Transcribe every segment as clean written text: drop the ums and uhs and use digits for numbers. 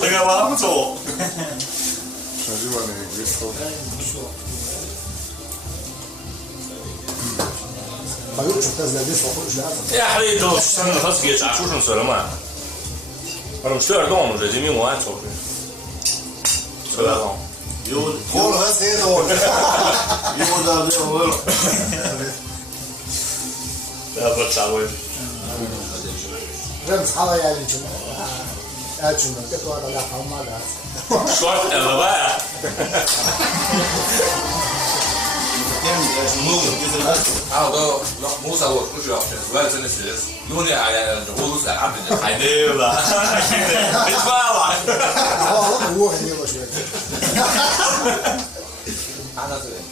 这个王总，Ja, hade då sen har jag sagt så som så där man. Har de kört dem så det är mycket annat så. Så där då. Jo, håll fast det då. Jo, där det var. Det har varit så. Rem hava yani için. Açın da to da hamada. Svart eller vad är? Ja, då måste jag också köra. Vad är det sen är? Nu när jag är då hur ska jag bli? Nej, det är va. Det är va. Ja, det var ju vad så. Annars är det.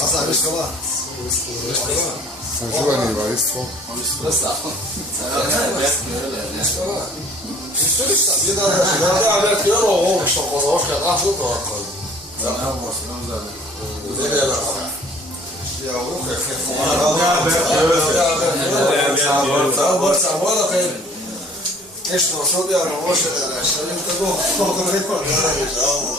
Alltså, det ska vara. Saživanje vajstvo. Nešto šobjavno loše da nešto, ali to je koliko neko želiš, ovo.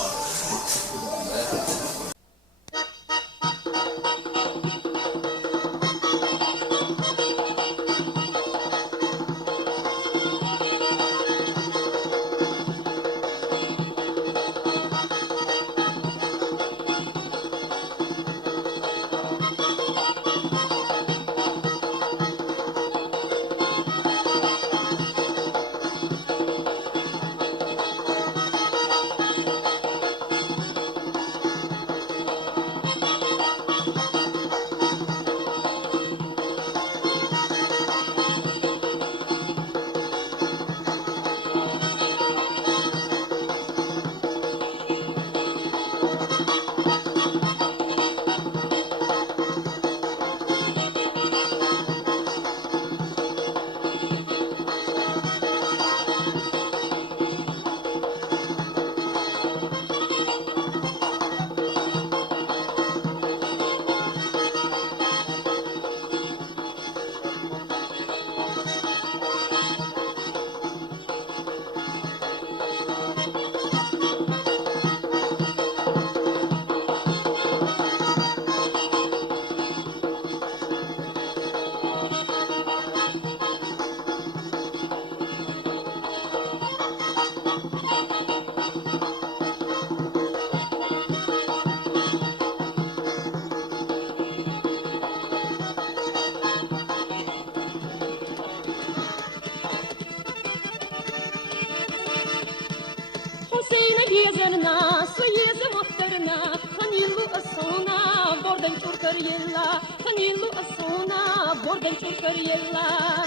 Gezerna, så geze motterna, Hanilu asona, borden çurkar yella, Hanilu asona, borden çurkar yella.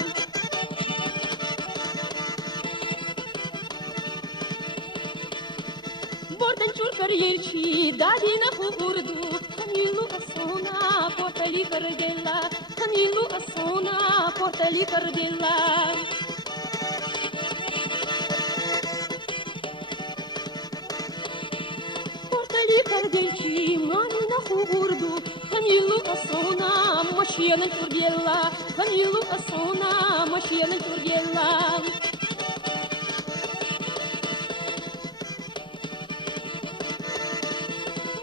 Borden çurkar yelçi, dadina hurdu, Hanilu asona, portali kardella, Hanilu asona, portali kardella. Кардельчи, мамина хурду, Ханилу асона, машина чургела, Ханилу асона, машина чургела.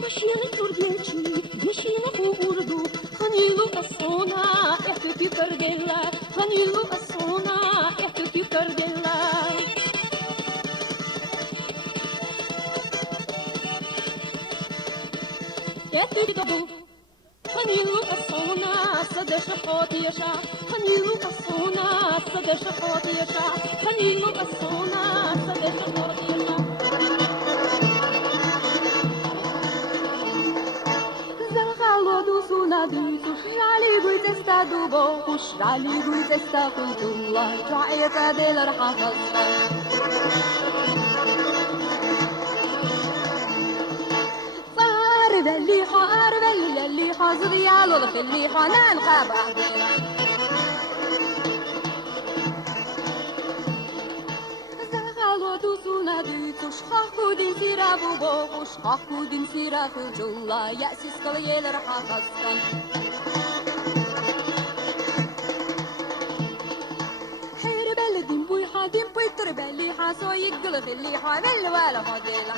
Машина чургельчи, машина хурду, Ханилу асона, эхты ты кардела, Ханилу асона, эхты ты кардела. Hanilu asona, صدش قاطيشا خنيلو قصونا صدش قاطيشا خنيلو قصونا صدش قاطيشا زغالو دوسونا دوسو شرالي قوي تستادو بوخو شرالي قوي تستاخو جملا جعيك ديل رحا خلصا اللي حاضر يا لطف اللي حنان خاب عدينا زغالو دوسونا دوتوش خاكو دين سيرابو بوخوش خاكو دين سيرافو جولا يأسيس قليل رحا خسكن حير بلدين بويحا دين بويتر بليحا سو يقلف اللي حامل ولا حديلا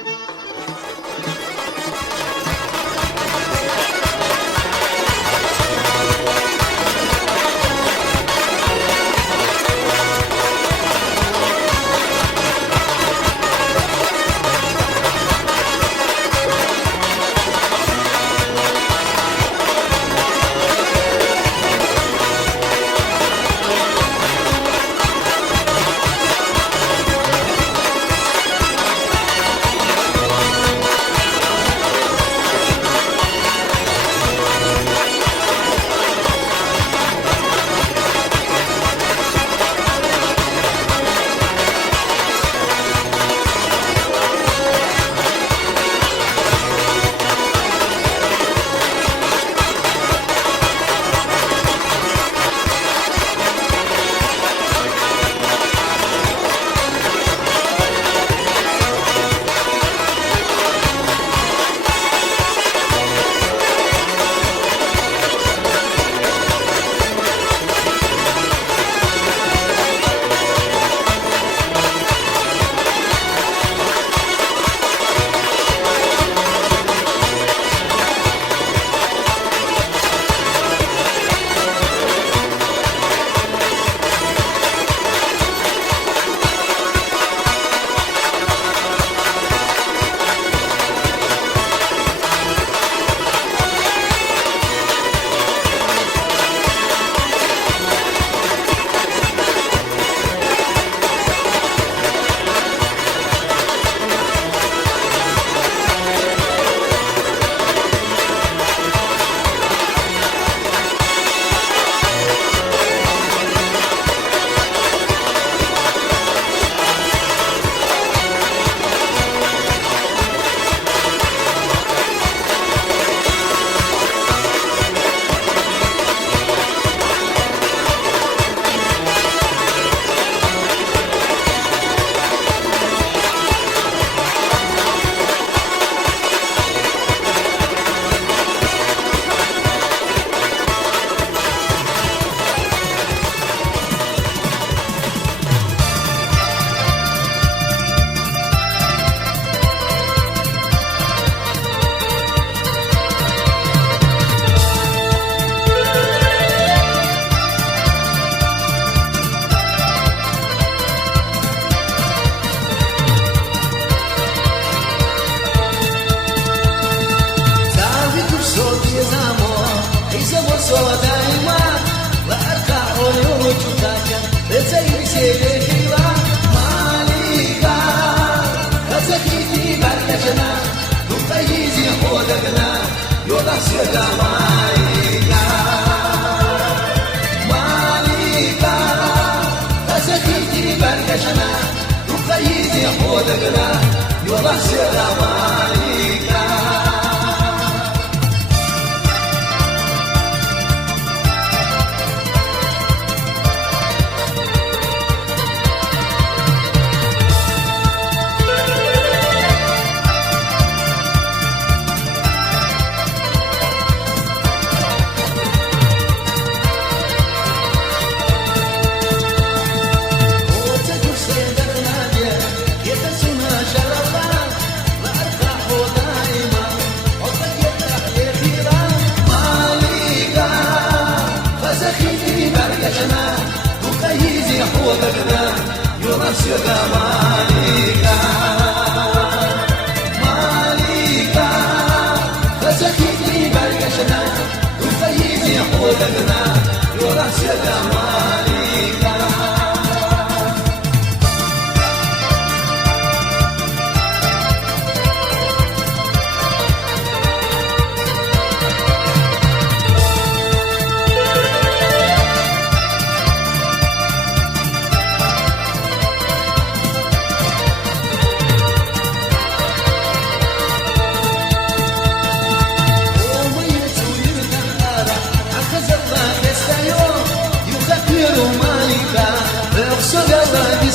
Malika,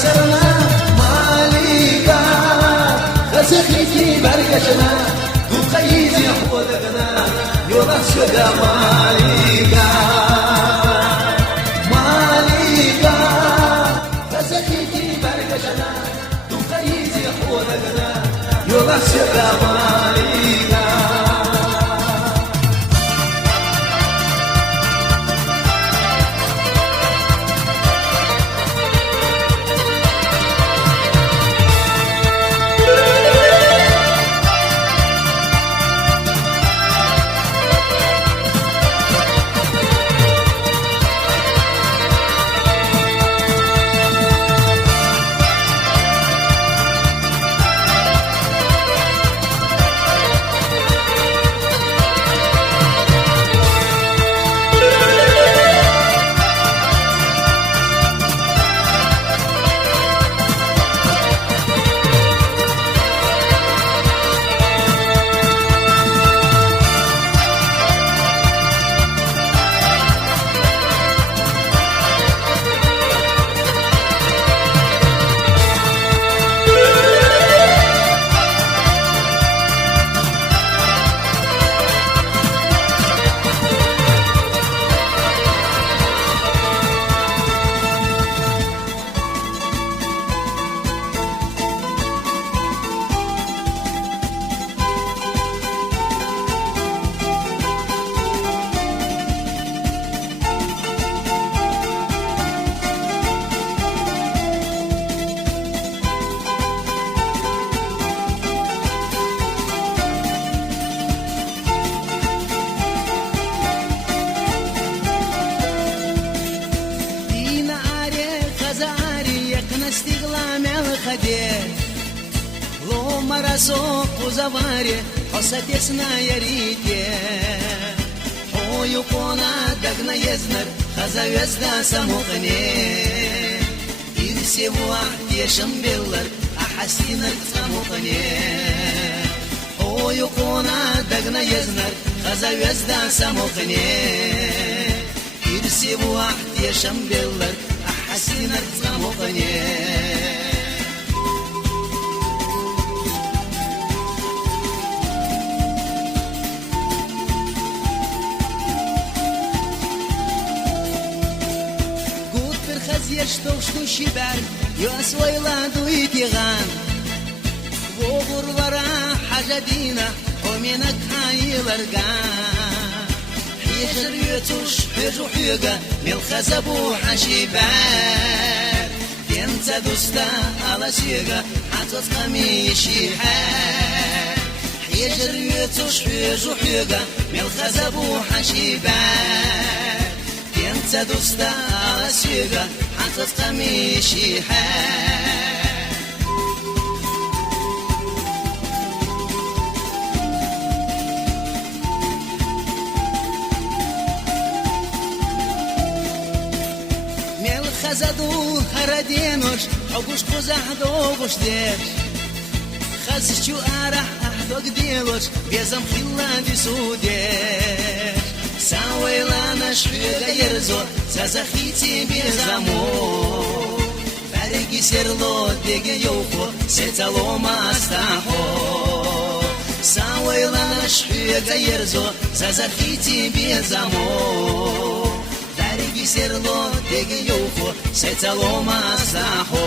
سرنا مالكا خسخيتي بركشنا تقيزي حودنا يولا سودا مالكا مالكا خسخيتي بركشنا تقيزي حودنا يولا سودا مالكا Марасо кузаваре, осатесная рите, Ою кона дагнаезнер, хазавезда самухане, Ирсевуа тешем беллар, ахасинер самухане, Ою кона дагнаезнер, хазавезда самухане, Ирсевуа тешем беллар, ахасинер самухане. Что в щебер, я свой ладу и тиган. Вогурвара хажадина, омина кай ларган. Хижер ютуш хижу хюга, милхазабу хашибер. Тенца дуста ала сюга, хатот ками шихер. Хижер ютуш хижу хюга, милхазабу хашибер. Тенца дуста ала сюга, تطقمي شيحان ميل خزدو هردينوش حقوش قزحدو بشدير خزشو أرح أحدوك ديلوش بيزم خلا سودير ساويلانا شحيغا يرزو زازخيتي بيزامو Береги серло деге йоко сетало мастахо Сауэйлана шхуега ерзо зазахити безамо Береги серло деге йоко сетало мастахо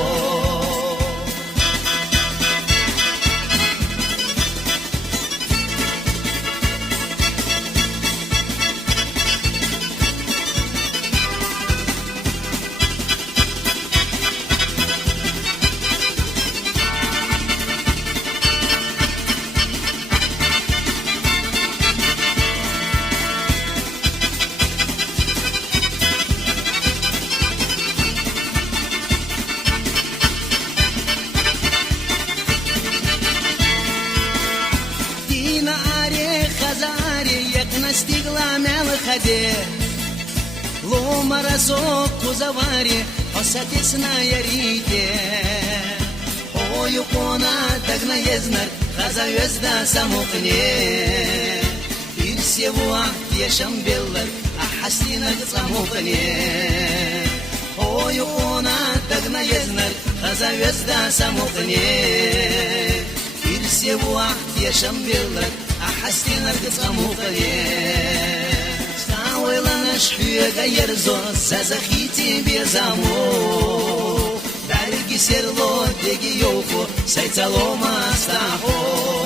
Ломаразо кузавари, осатесная рите. Ою кона дагнаезнар, хазавезда самухне. Ирсевуа ешам беллар, ахасинар самухне. Ой, она так наезднер, хазавезда самухне. Ирсе вуах ешам верлер, ахастинер гцамухне. Стауэлана шхюга ерзо, зазахити безамо. Дарги серло, деги йофо, сайцалома стахо.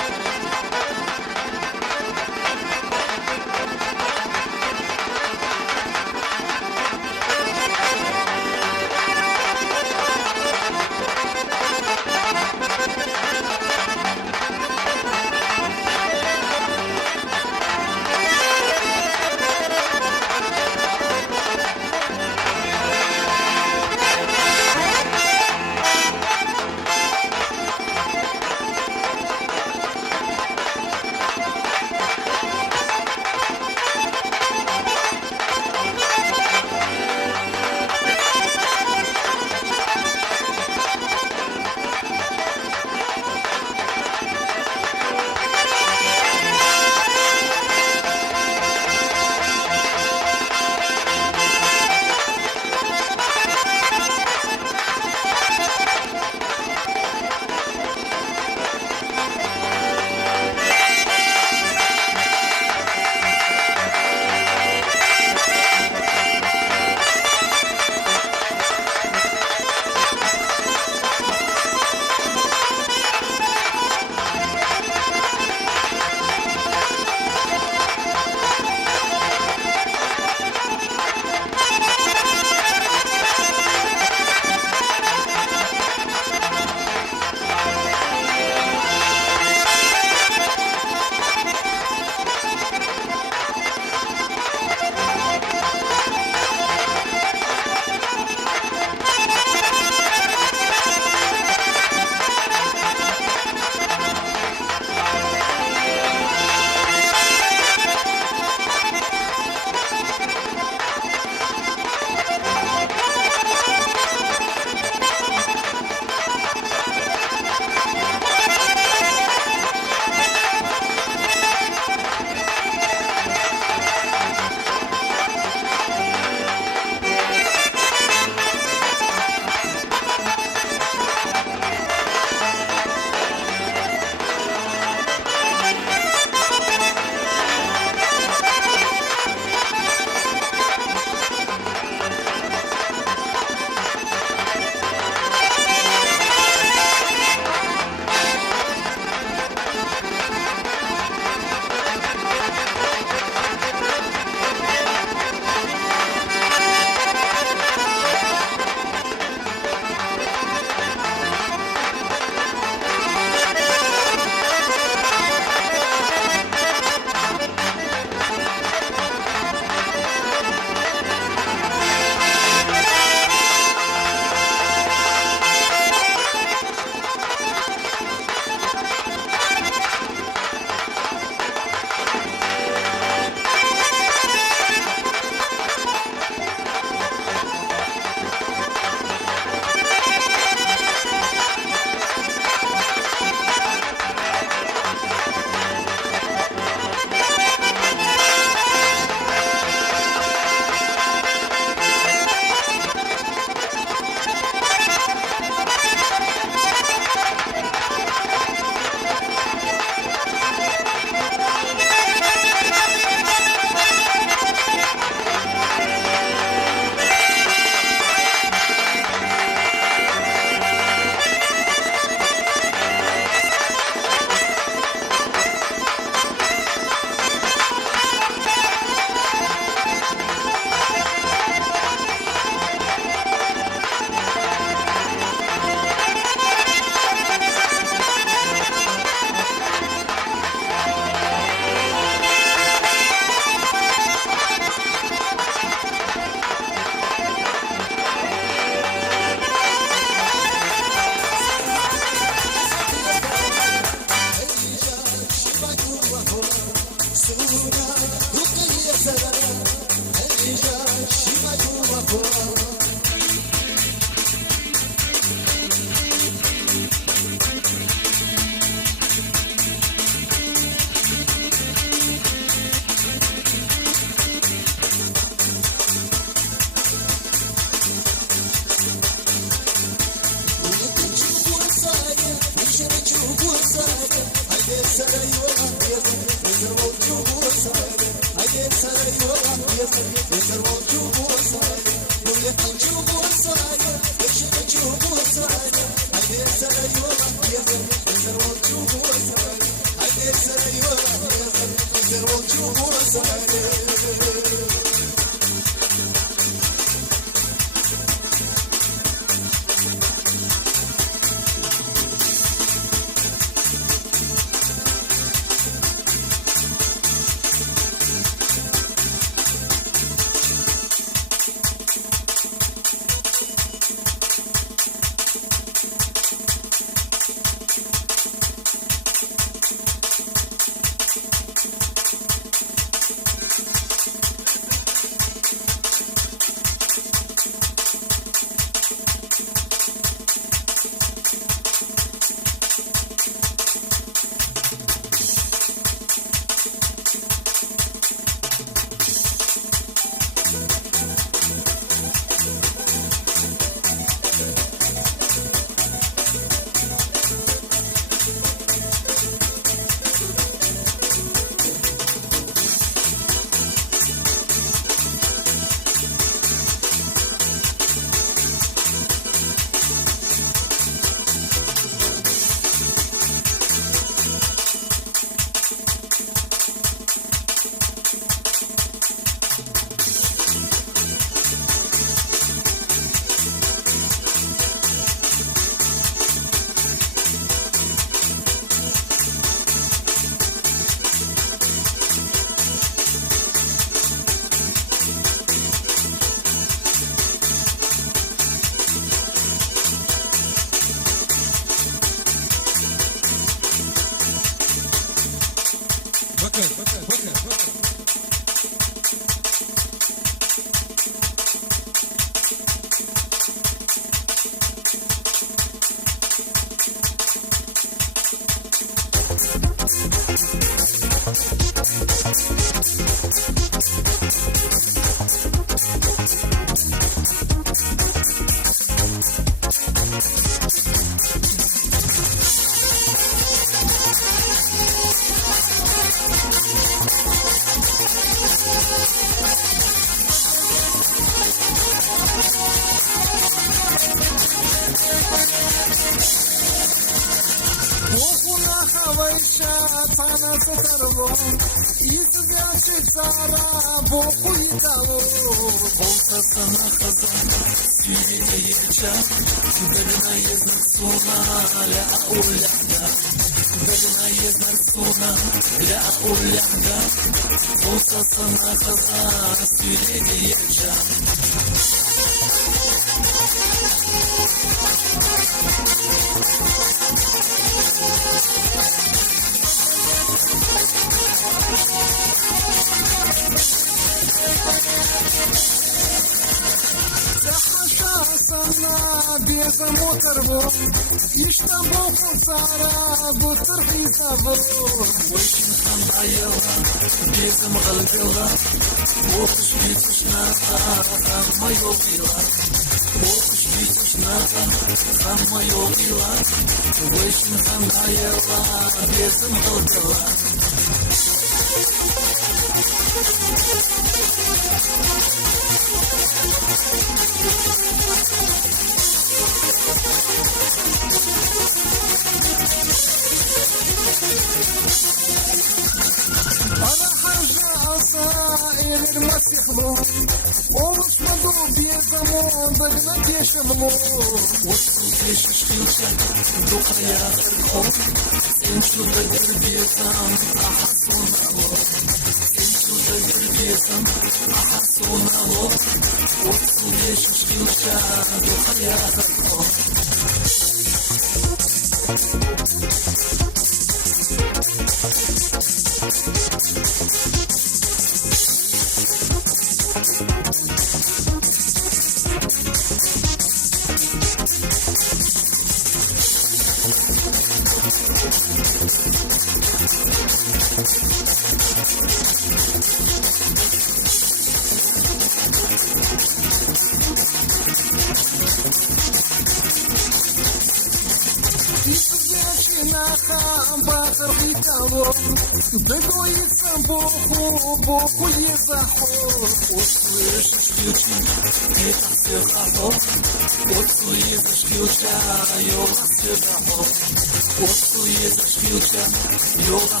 Yola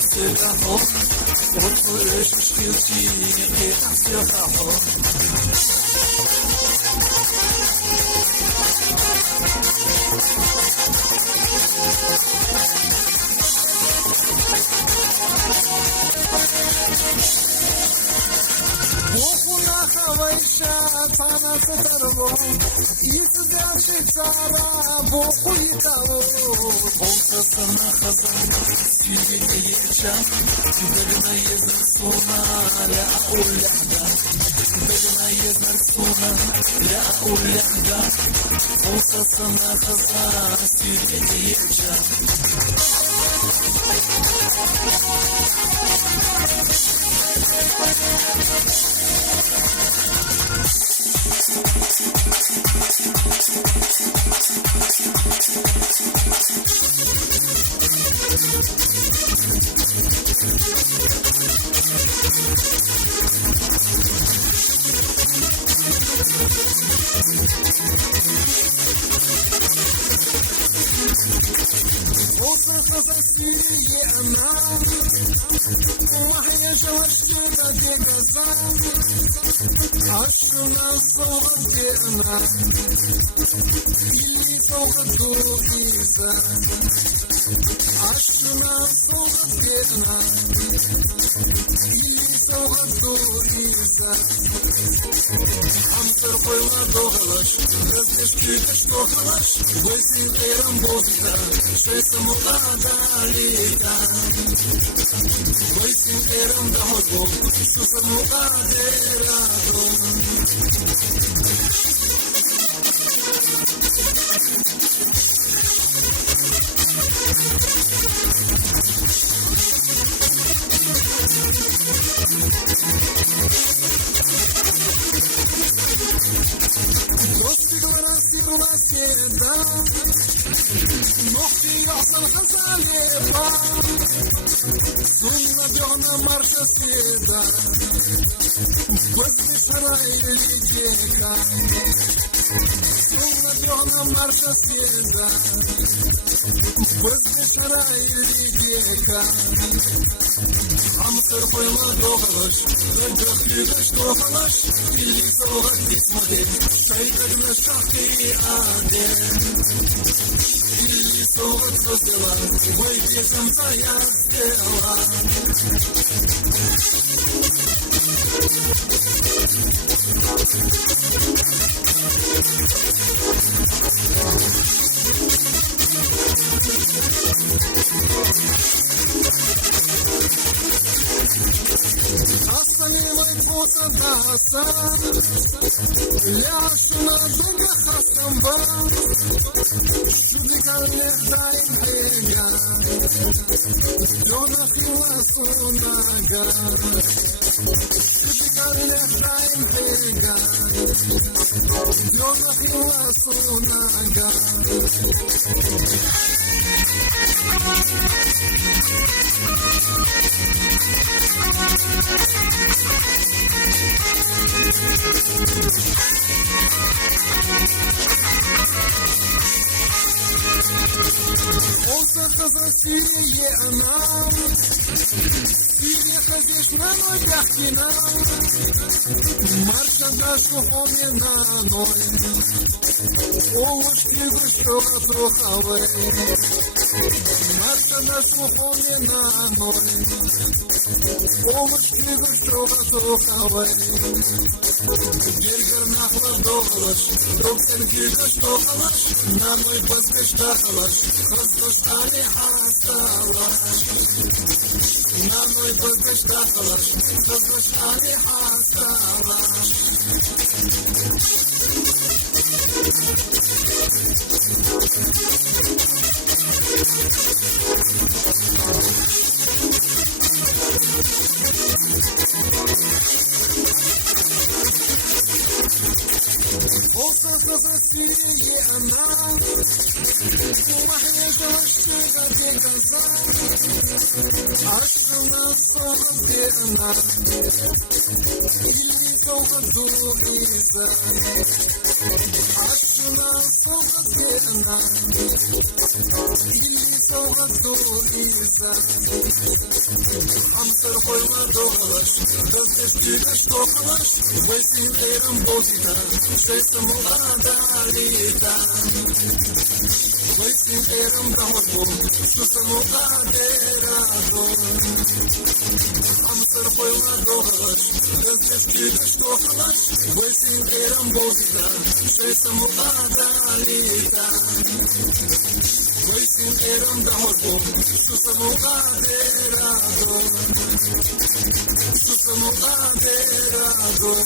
وطفش مشكلتي تحسي فرحو وكنا خويشة طانا ستربو يتزع شتارا بوكو يتاو بوكا سما خزان سيدي ليشا بدنا يزر صونا لا أقول لحدا بدنا يزر صونا لا أقول لحدا بوكا سما خزان سيدي ليشا وصلت خزاسية أمان ومحيا جوشتنا دي قزان عشنا صوت دينا اللي فوق الدوئيزان عشنا صوت دينا اللي فوق الدوئيزان عمسر قوينا دوغلش رزقش كيدش دوغلش ويسين غيرم بوزيتا شويسم مقادة عليتا ويسين غيرم دهوزو سوسم مقادة دوستي غراسي راسي دام نختي يحصل غزالي بام سنة بيغنا مرشا سيدا وزي سرايل جيكا سنة بيغنا مرشا سيدا وزي سرايل جيكا عمصر قويما دوغلش رجخ يدش دوغلش اللي صوغك باسمه شايفك نشاقي آدم اللي صوغك صوصيلا ويدي شمسا ياسيلا أصلي ويفوت داسان اللي عشنا بقى خصم بان شودي كان يخدعين حيقا دونا خلصونا قا شودي كان يخدعين حيقا دونا خلصونا قا وصلت خزاسية أمام سيدي خزيشنا ويحكينا مرشا داشوفوني نانوي ووشتي بشوغتو خوي مرشا داشوفوني نانوي ووشتي بشوغتو خوي جرجر نخلة دوغلش دوغتن كيدش دوغلش نانوي بزبش دخلش خزدش علي حاسالش نانوي بزبش دخلش خزدش علي حاسالش وصلت خزاسية أمان ومحيا جوشتنا دي قزان عشنا صوت دينا اللي فوق الدوئيزان عشنا صوت دينا اللي صوت دوليزا Hamster koyma dolaş Gözdes güneş toplaş Vesin erim bozita Sesim uladalita Vesin erim damazbo Susam uladerado Hamster koyma dolaş Gözdes güneş toplaş Vesin erim bozita Sesim uladalita Vesin erim damazbo Susam uladerado Susam uladerado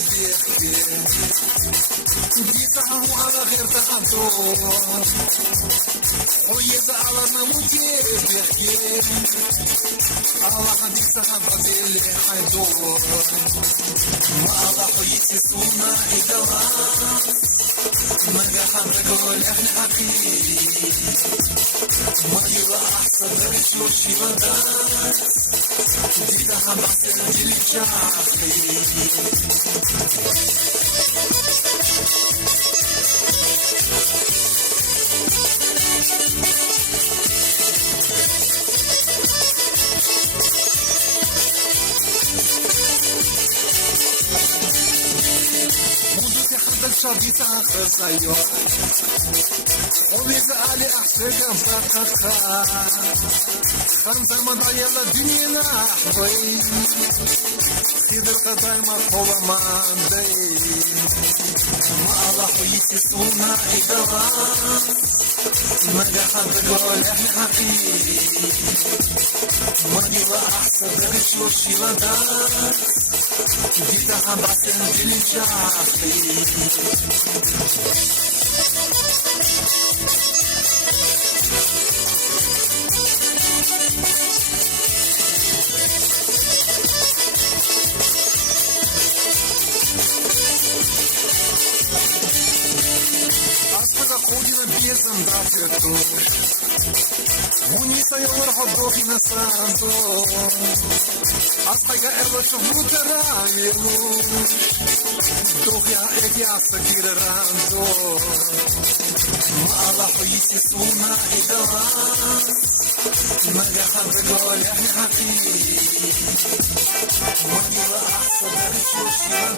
بيحكي بيتعبوا على غير تحضر ويزعلنا مدير بيحكي على حديث صحابة اللي حيدور ما الله يسسونا إدوار ما قاحن رجل احنا حقيقي ما يبقى أحسن رشو شيوان جيدا هم بحسن جيل شاخي شريت آخر سيار وبيسألي أحسن فقطها خمسة مضايا الدنيا نحوي خيد القضايا مرحوبة ما عندي ما الله يسسونا إدوار ما قاحن بقول إحنا حقيقي ما يبقى أحسن رشو شيوان جيدا هم بحسن جيل شاخي أصبح قودنا بيزن دافيتو ونيسا يورحب دوخي نسانتو أصبح قائل شفو ترايلو دوخي عائك يا سكير راندو ما الله يسسونا إدوار ما قاحن بقول إحنا حقيقي ما يبقى أحسن رشو شيوان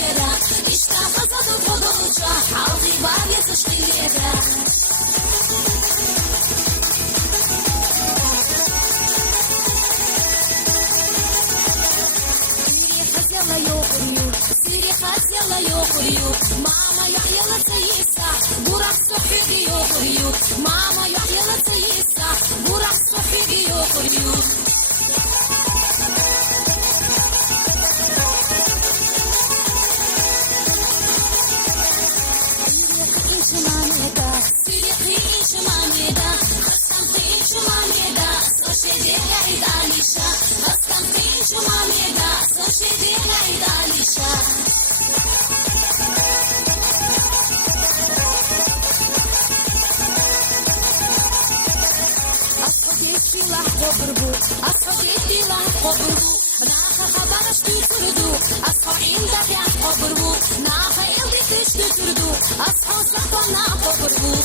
şehre İşte kazadı kodunca Halkı var yetişti yere Сири хотела ёхрю, мама я ела цаиса, бурак софиги ёхрю, мама я ела цаиса, бурак софиги ёхрю. Сири хинчи мамеда, хастам хинчи мамеда, соседеля и далиша, хастам хинчи мамеда, соседеля и далиша. أصحابي لا خبرو ناخا خبرش تردو أصحابي لا خبرو ناخا يلي كش تردو أصحاب سقنا خبرو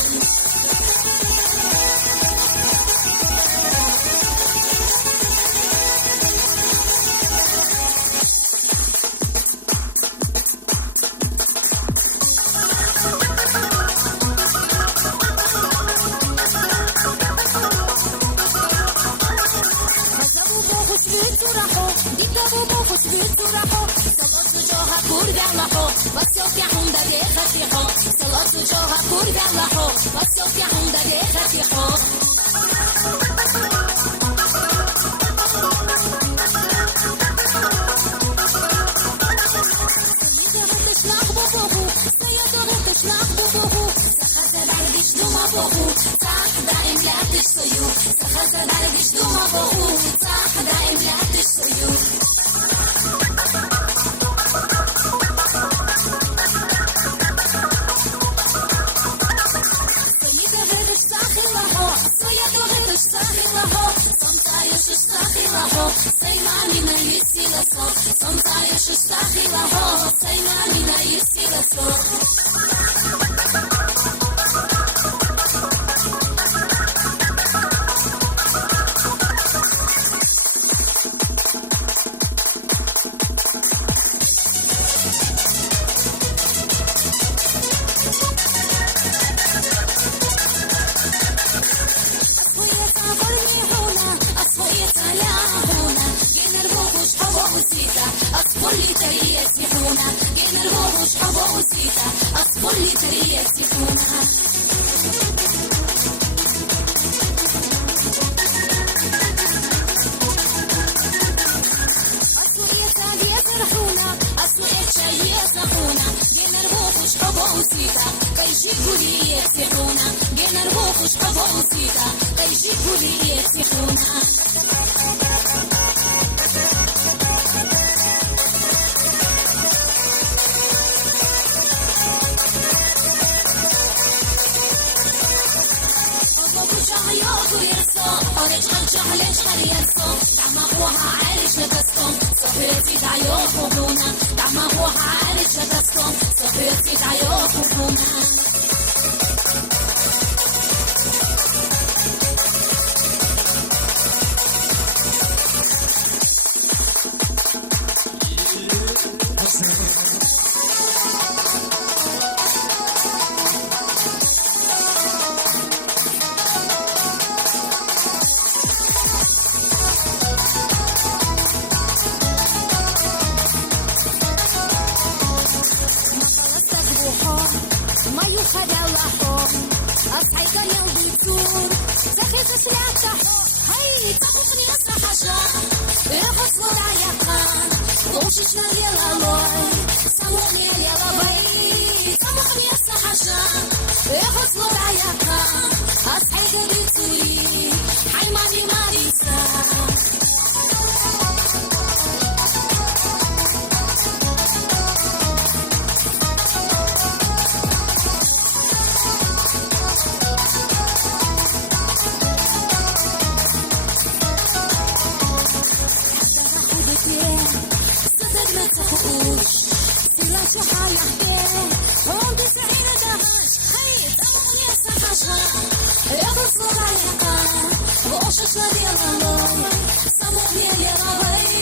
Самого не левой,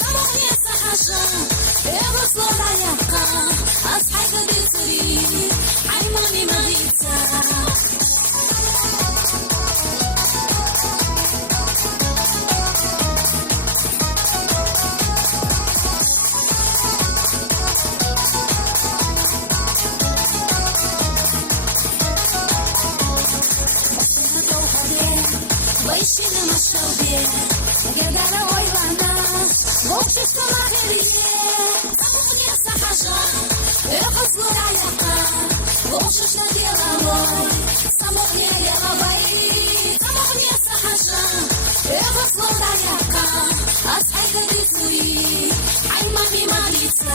самого не сахажа, злодаяка, а сайга дисури, ай мами мавица. Вайшина машалбе, гердара ойлана, общество махелине, самуне сахажа, эхо злодаяка, волшебно деловой, самуне деловой, самуне сахажа, эхо злодаяка, а сайга дисури, ай мами мавица.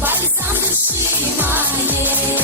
Бальзам души моей.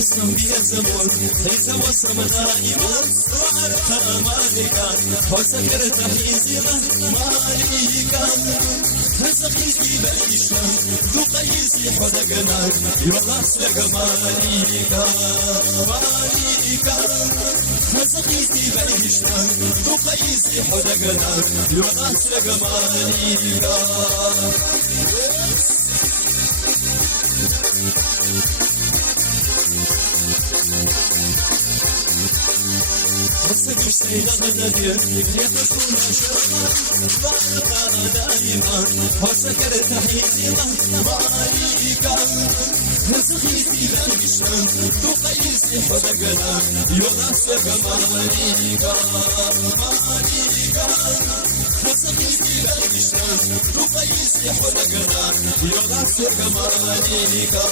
Сам бия замор, хейса васамана иман, варта малика, хосакер тахизила малика, хасахизи бешна, духайзи ходагана, юласля малика, малика, хасахизи бешна, духайзи ходагана, юласля малика. Сыгрышный нададир, это шуна шуна, варта дайма, хосакер тахизила малика, хасахизи бешна, духайзи ходагана, юласля малика, малика. Хасахизи бешна, духайзи ходагана, юласля малика.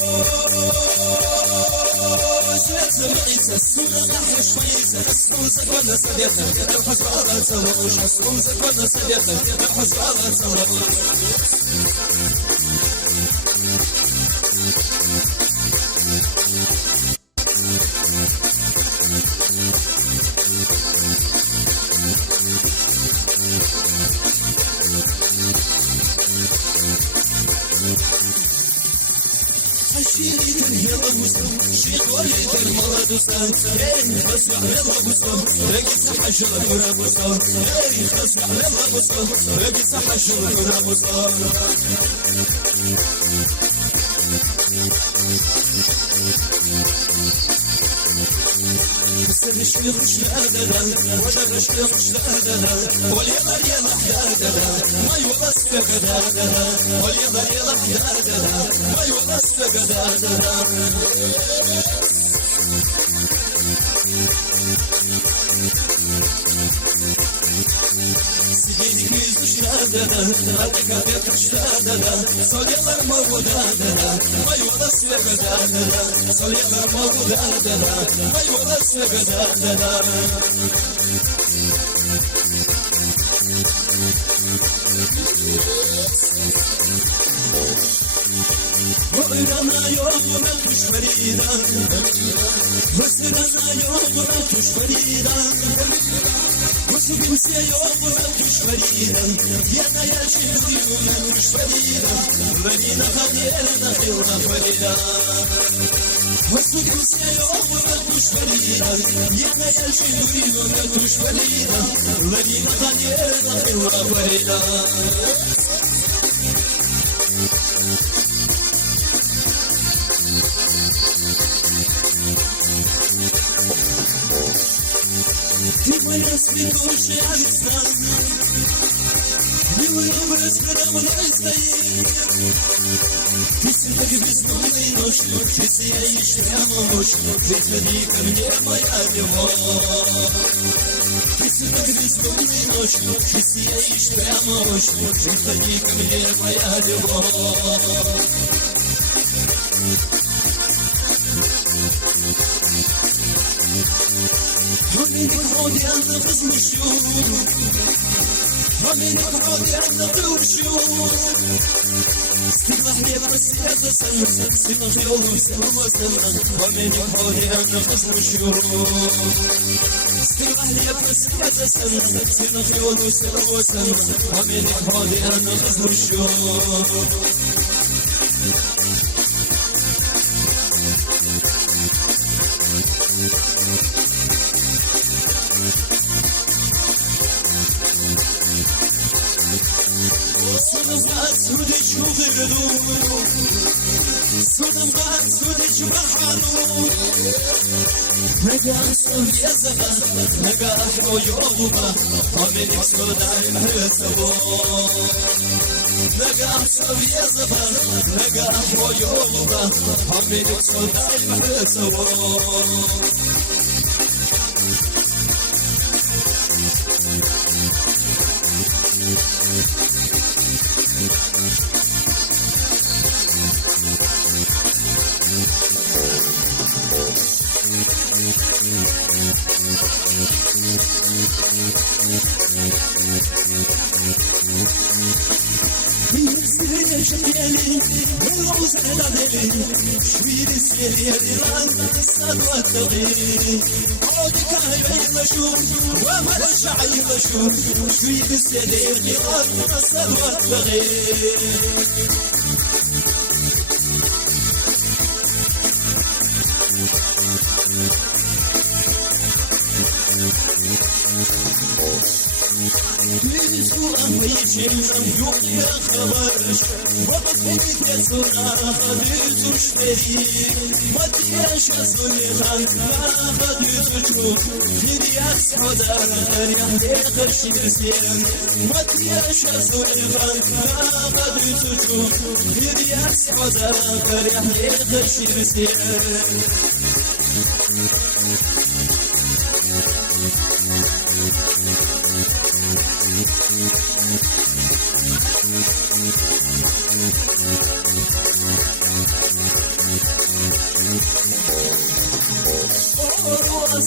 Oh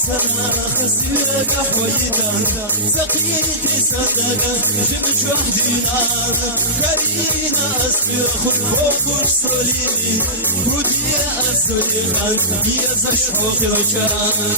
سنة خسيرك حويدا سقيتي صدقا جبت وحدينا كرينا أصبر خذ سوليني ودي أسوليغان يزش وخيوشان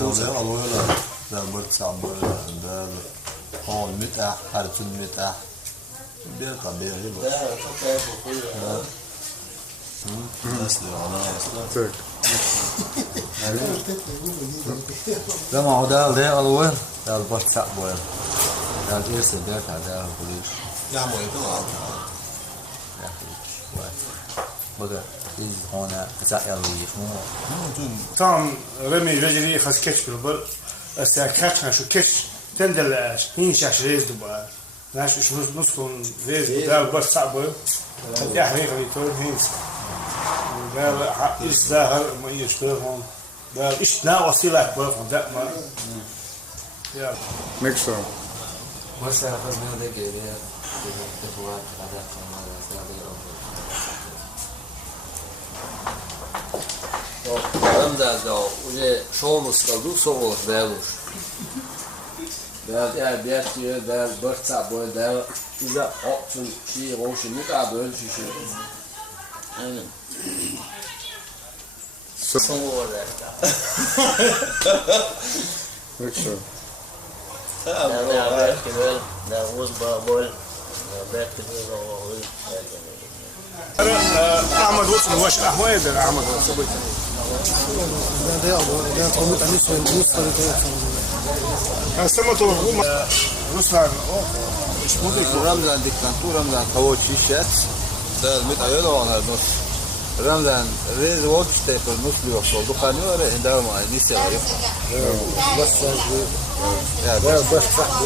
جوز الأولى ده برتسع ده هون متاح حالة المتاح بيرقى بيرقى أصلي أنا ده ما هو ده الأول ده البرتسع بوي ده الإرث ده ده البوليس يا عمو يطلع يا أخي بقى هنا زائر يفهمون طعم رمي رجلي خاص كش بالبر الساكاتنا شو كش تندل هين شاش ريز دبا ناش شو نسكن ريز ده بس صعب يا حقيقة يتون هين ده إيش ظاهر ما يشبههم ده إيش نا وسيلة بهم ده ما يا ميكسر مثلا خذنا ده كده تفوات هذا كمان Vända då, och det ska du så åt väl. Där är det ju där borta på där det också i rosen nu där bör ju så. Så var det. ميكسر Där var det väl. Där var bara boll. Där bättre det var احمد وصل واش احمد احمد وصل ده طعمت عليه شويه نص طريقه سمته روسلان رمضان ديكتاتور رمضان قوات شيشات ده المت ايلو انا نص رمضان ريز وقت تاكل نص بيوصل دكاني ولا عندها ما نسي عارف بس يا ده بس صح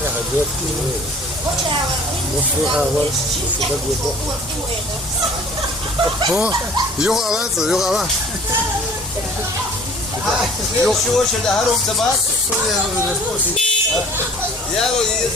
ده حاجات يوغ avance يوغ avance يوغ شو ده هروب تبعت يا ولد